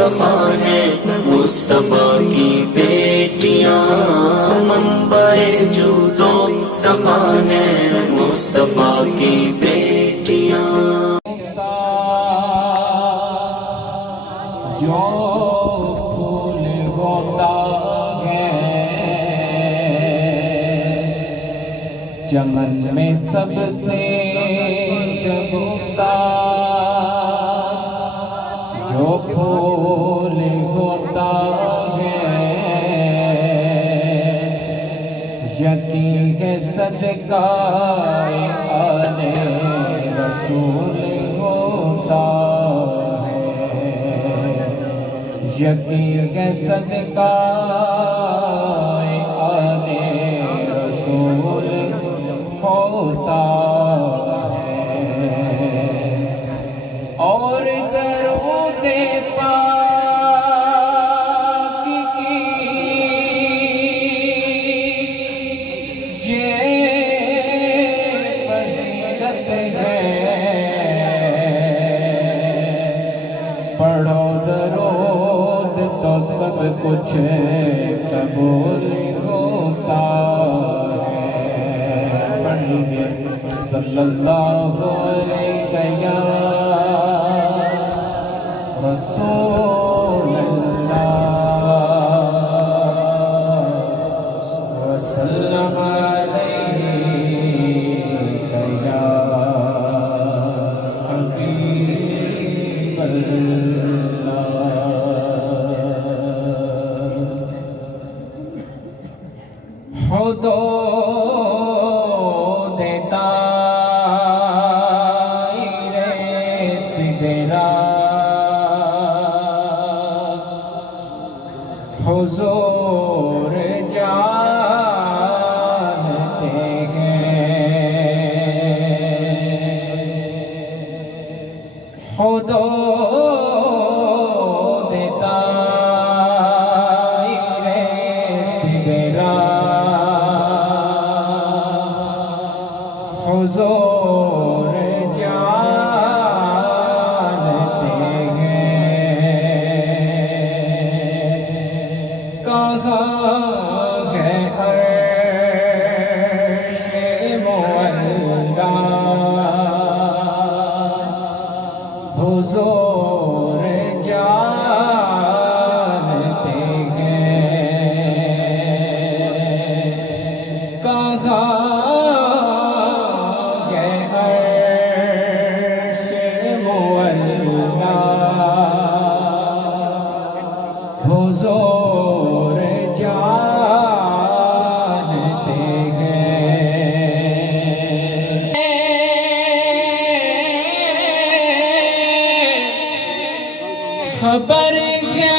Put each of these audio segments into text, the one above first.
सफा है मुस्तफा की बेटियां, मंबए जूदो सफा है मुस्तफा की बेटियां। जो फूल होता है चमन में सबसे शगुफ्ता, जो फूल होता है यकीन है सदका आले रसूल होता है, यकीन है सदका आले रसूल होता है। और दरूदे पाक की ये फजीलत है, पढ़ो दरूद तो सब कुछ कबूल होता है। पढ़ लीजिए सल्लल्लाहु अलैहि रसूल अल्लाह वसल्लम अलैका या हबीब अल्लाह। खुदा देता हुजूर जानते हैं, खुदा देता सिगरा हुजूर जानते हैं। कहाँ है अर्श मुअल्ला हुजूर जानते हैं। कहाँ है अर्श मुअल्ला हुजूर जानते हैं। खबर है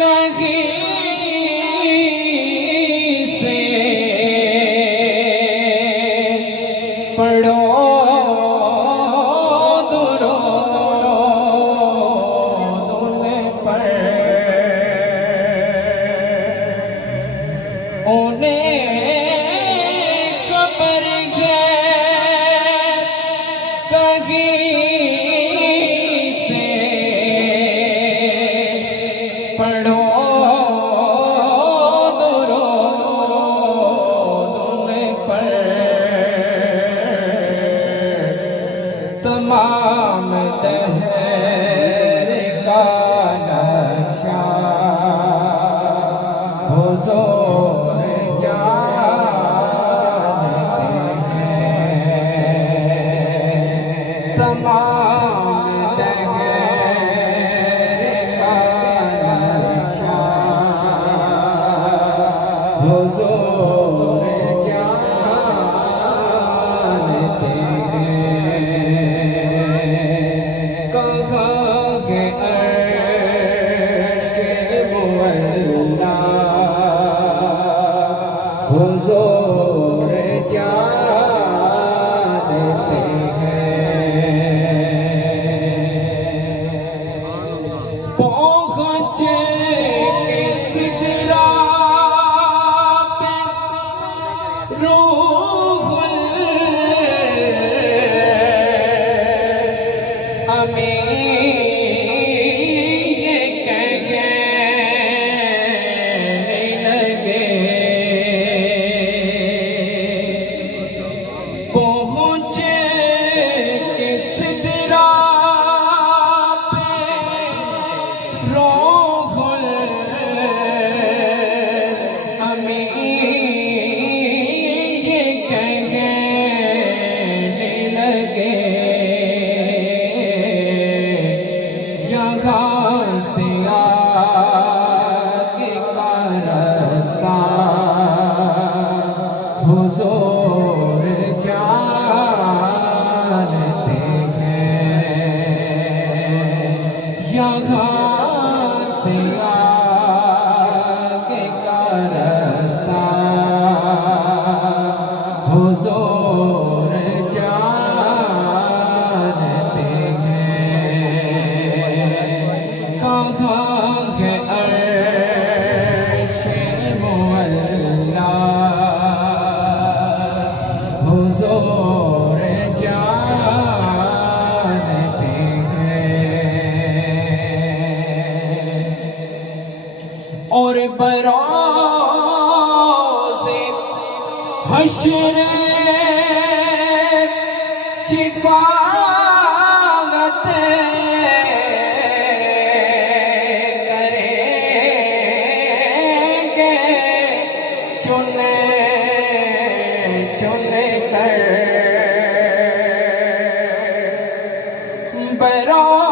कहीं से पढ़ो खबर है कहीं से पढ़ो दुरूद पर तमाम दहर का नक्शा हुजूर तमाम दहर का नक्शा हुजूर जानते हैं। कहाँ है अर्श मुअल्ला हुजूर जानते हैं। पहुँच के सिदरा पे रूहुल अमीन हश्र शिफाअत करेंगे चुन चुन कर बरा